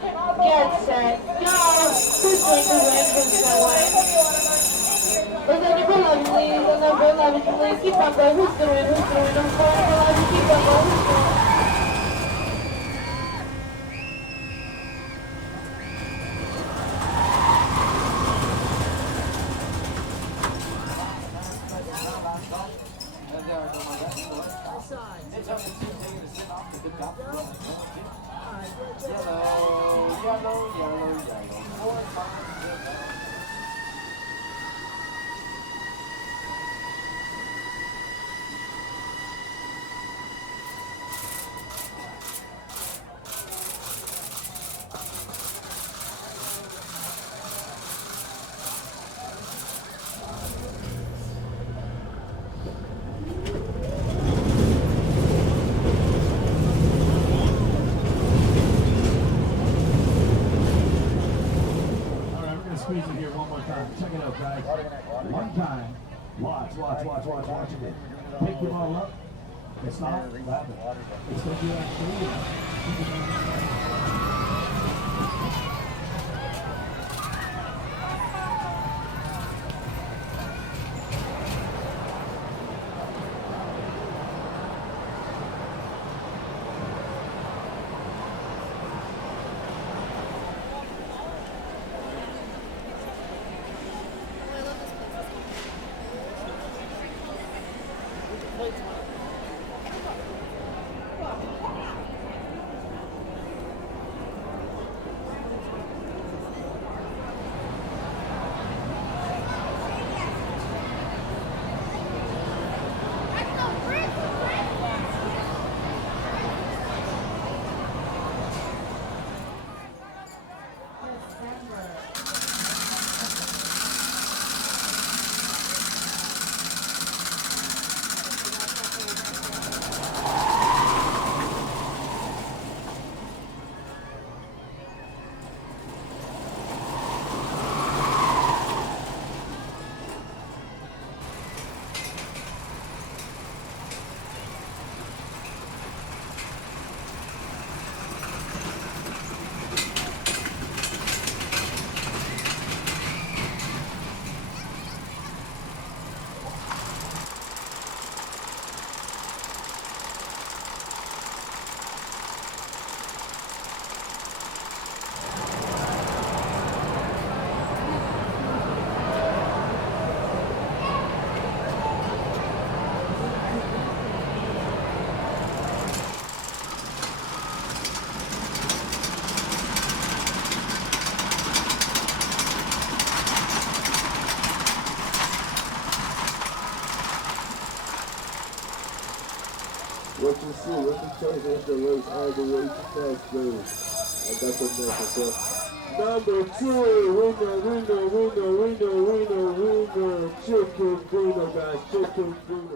Get set, go! Who's going to win? Who's going to win? Listen, number 11, please. Number 11, please. Keep on going. Who's going to win? Who's going to win? Number 11, keep on going. Who's going to win? Squeeze it here one more time. Check it out, guys. One time. Watch it. Pick them all up. It's not rapid. It's going to be What you see, what you take is the race all the way to fast game. I got the message, so. Number 2, winner, chicken dinner, guys, chicken dinner.